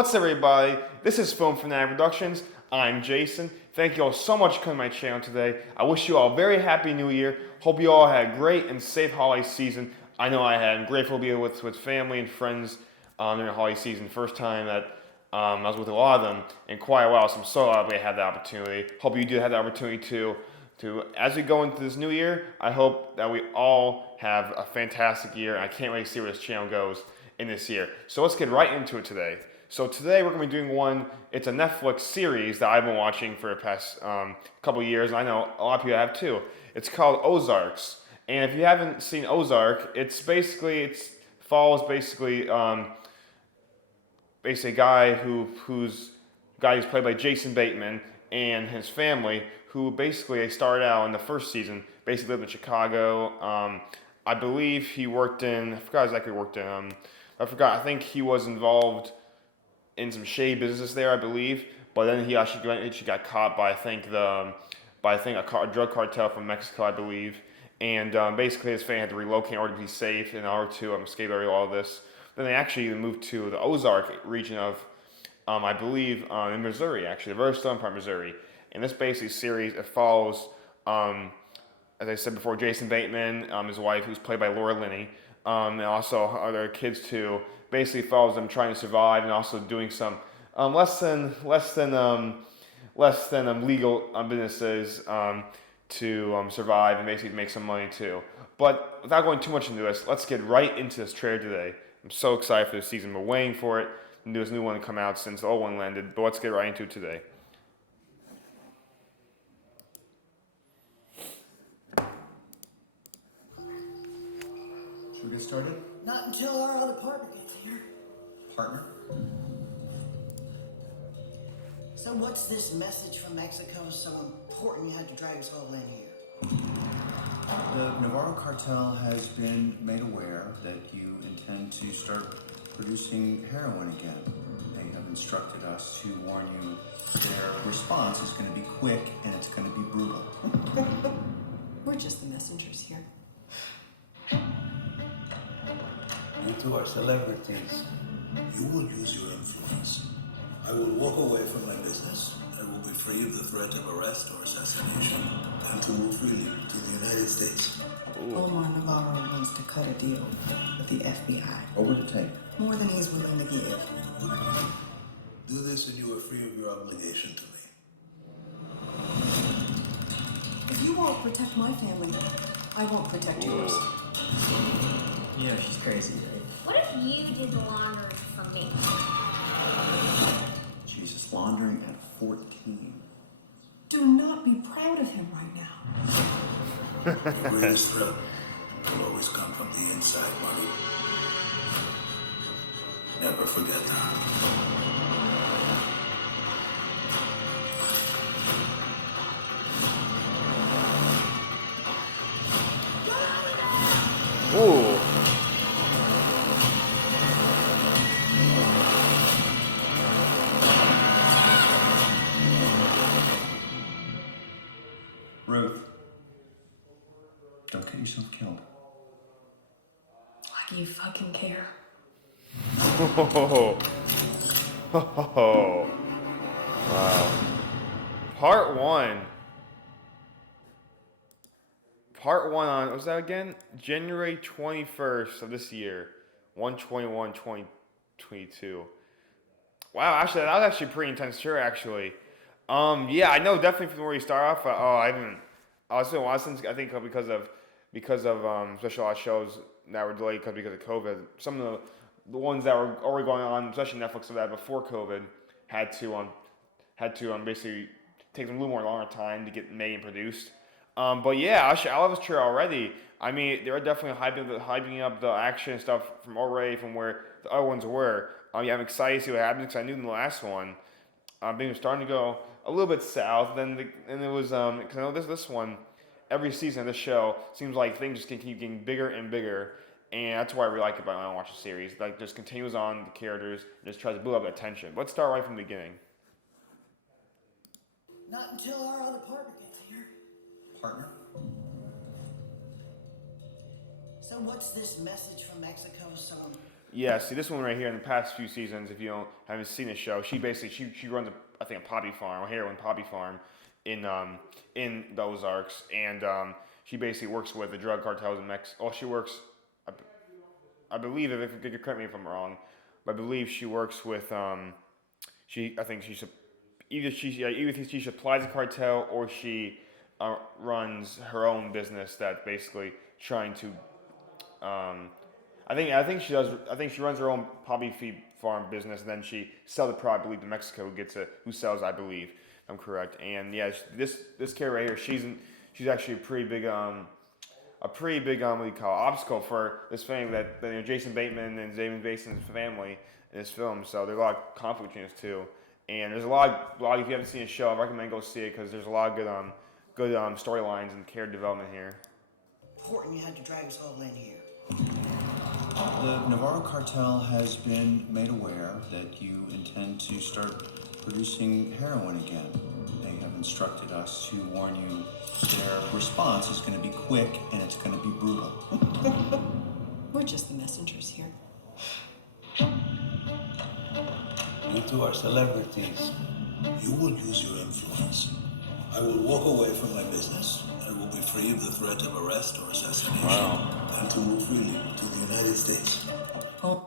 What's up, everybody? This is Film Fanatic Productions. I'm Jason. Thank you all so much for coming to my channel today. I wish you all a very happy new year. Hope you all had a great and safe holiday season. I know I had. I'm grateful to be with family and friends during the holiday season. First time that I was with a lot of them in quite a while, so I'm so glad we had the opportunity. Hope you did have the opportunity to as we go into this new year. I hope that we all have a fantastic year. I can't wait to see where this channel goes in this year. So let's get right into it today. So today we're going to be doing one. It's a Netflix series that I've been watching for the past couple of years, and I know a lot of people have too. It's called Ozarks, and if you haven't seen Ozark, it follows basically a guy who's played by Jason Bateman and his family, who basically they started out in the first season, basically lived in Chicago. I believe he worked in, I forgot exactly what he worked in. I think he was involved in some shady business there, I believe. But then he actually got caught by a drug cartel from Mexico, I believe. And basically his family had to relocate in order to be safe, in order to escape all of this. Then they actually moved to the Ozark region of, I believe, in Missouri, actually, the very southern part of Missouri. And this basically series, it follows, as I said before, Jason Bateman, his wife, who's played by Laura Linney, and also other kids too. Basically follows them trying to survive and also doing some less than legal businesses to survive and basically make some money too. But without going too much into this, let's get right into this trailer today. I'm so excited for this season. We're waiting for it. And there's a new one to come out since the old one landed. But let's get right into it today. Should we get started? Not until our other partner gets here. Partner? So what's this message from Mexico so important you had to drag us all in here? The Navarro cartel has been made aware that you intend to start producing heroin again. They have instructed us to warn you their response is going to be quick and it's going to be brutal. We're just the messengers here. You two are celebrities. You will use your influence. I will walk away from my business. I will be free of the threat of arrest or assassination, and to move freely to the United States. Omar Navarro wants to cut a deal with the FBI. What would it take? More than he's willing to give. Do this and you are free of your obligation to me. If you won't protect my family, I won't protect yours. You know she's crazy, right? What if you did the laundering for me? Jesus, laundering at 14. Do not be proud of him right now. The greatest threat will always come from the inside, Marty. Never forget that. Ooh. Ruth, don't get yourself killed. Why do you fucking care? Oh. Wow. Part one on, what was that again? January 21st of this year. 1/21/2022. Wow, actually, that was actually pretty intense, sure, actually. Yeah, I know definitely from where you start off. It's been a while since, I think because of especially a lot of shows that were delayed because of COVID. Some of the ones that were already going on, especially Netflix, that before COVID, had to basically take them a little more longer time to get made and produced. But yeah, I love this trailer already. I mean, they were definitely hyping up the action and stuff from already from where the other ones were. Yeah, I'm excited to see what happens because I knew in the last one, things were starting to go a little bit south. And it was because I know this one, every season of this show seems like things just keep getting bigger and bigger, and that's why I really like it when I watch the series. Like, just continues on the characters, and just tries to build up the tension. Let's start right from the beginning. Not until our other partner gets here. Partner? So what's this message from Mexico so Yeah, see this one right here in the past few seasons, if you haven't seen the show, she basically she runs I think a poppy farm, a heroin poppy farm in the Ozarks, and she basically works with the drug cartels in Mexico. Oh, she works, I, I believe if you correct me if I'm wrong, but I believe she works with I think either she supplies a cartel or she runs her own business that basically trying to um, I think she does. I think she runs her own poppy feed farm business, and then she sells the product, I believe, to Mexico, who sells, I believe, if I'm correct. And yeah, this character right here, she's actually a pretty big what do you call it, obstacle for this family Jason Bateman and David Bateman's family in this film. So there's a lot of conflict between us two, and there's a lot. If you haven't seen the show, I recommend go see it because there's a lot of good storylines and character development here. Important you had to drag us all in here. The Navarro cartel has been made aware that you intend to start producing heroin again. They have instructed us to warn you their response is going to be quick and it's going to be brutal. We're just the messengers here. You two are celebrities. You will use your influence. I will walk away from my business. I will be free of the threat of arrest or assassination. Wow. And to move freely to the United States.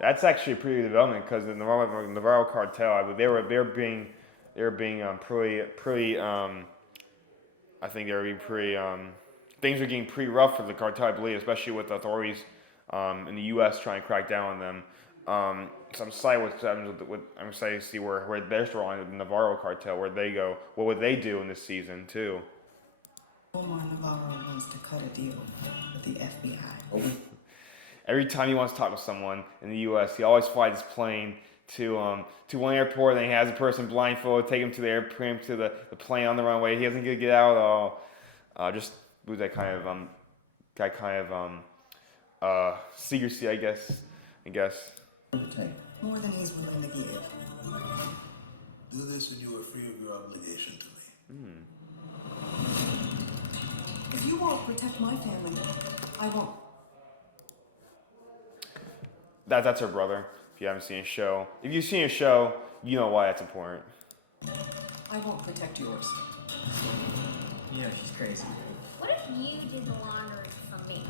That's actually a pretty good development because the Navarro cartel, they were being pretty. I think they were being pretty. Things were getting pretty rough for the cartel, I believe, especially with the authorities in the U.S. trying to crack down on them. So I'm excited to see where they're storyline with the Navarro cartel, where they go. What would they do in this season too? Omar Navarro wants to cut a deal with the FBI. Every time he wants to talk to someone in the U.S., he always flies his plane to one airport, and he has a person blindfolded, take him to the airplane, to the plane on the runway. He doesn't get out at all. Just with that kind of secrecy, I guess. More than he's willing to give. Do this and you are free of your obligation to me. If you won't protect my family, I won't. That's her brother. If you haven't seen a show, if you've seen a show, you know why that's important. I won't protect yours. Yeah, she's crazy. What if you did the laundry for me?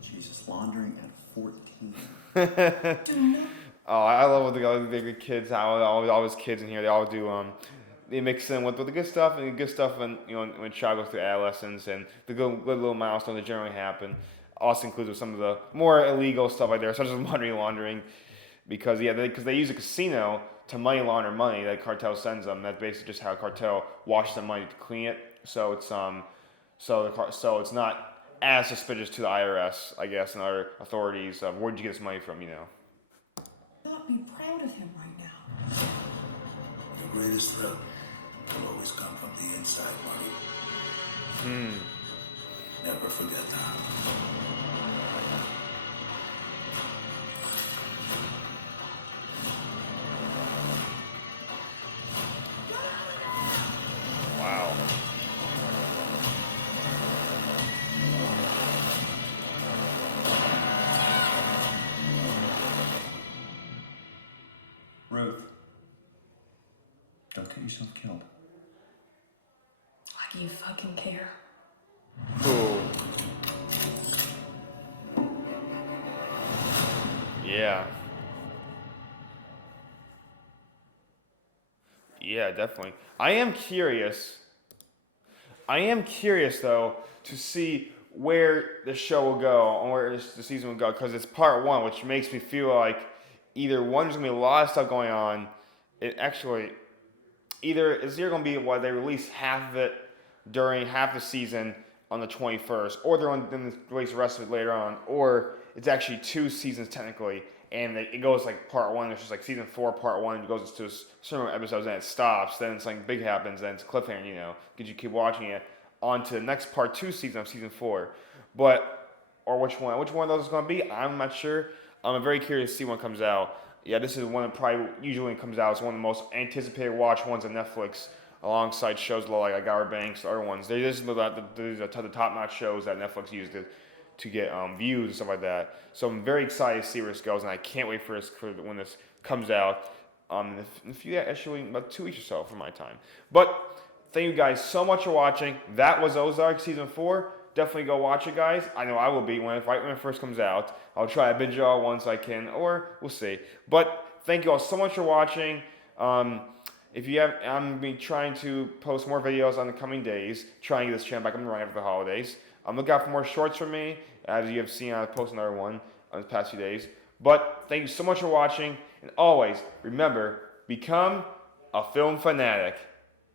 Jesus, laundering at 14. Do not. Oh, I love what the kids, how all his kids in here, they all do. They mix in with the good stuff and the good stuff when when a child goes through adolescence and the good little milestones that generally happen. Also includes with some of the more illegal stuff like there, such as money laundering, because they use a casino to money launder money that cartel sends them. That's basically just how cartel washes the money to clean it. So it's so it's not as suspicious to the IRS, I guess, and other authorities of where'd you get this money from, Not be proud of him right now. Your greatest threat will always come from the inside, Marty. Never forget that. Wow. Ruth, don't get yourself killed. Why do you fucking care? Cool. Yeah. Yeah, definitely. I am curious though to see where the show will go and where the season will go because it's part one, which makes me feel like either one, there's gonna be a lot of stuff going on. It actually either gonna be what they release half of it during half the season on the 21st, or they're going to release the rest of it later on, or it's actually 2 seasons technically, and it goes like part 1, it's just like season 4, part 1, it goes to certain episodes, and it stops, then something big happens, then it's a cliffhanger, because you keep watching it, on to the next part 2 season of season 4, or which one of those is going to be, I'm not sure. I'm very curious to see when it comes out. Yeah, this is one that probably usually when it comes out, it's one of the most anticipated watch ones on Netflix, alongside shows like Outer Banks, other ones. These are the top-notch shows that Netflix used to get views and stuff like that. So I'm very excited to see where this goes, and I can't wait for when this comes out. In a few, actually about 2 weeks or so for my time. But thank you guys so much for watching. That was Ozark season 4. Definitely go watch it, guys. I know I will be right when it first comes out. I'll try to binge it all once I can, or we'll see. But thank you all so much for watching. If you have, I'm gonna be trying to post more videos on the coming days. Trying to get this channel back on the run after the holidays. Look out for more shorts from me, as you have seen. I'll post another one on the past few days. But thank you so much for watching, and always remember, become a film fanatic.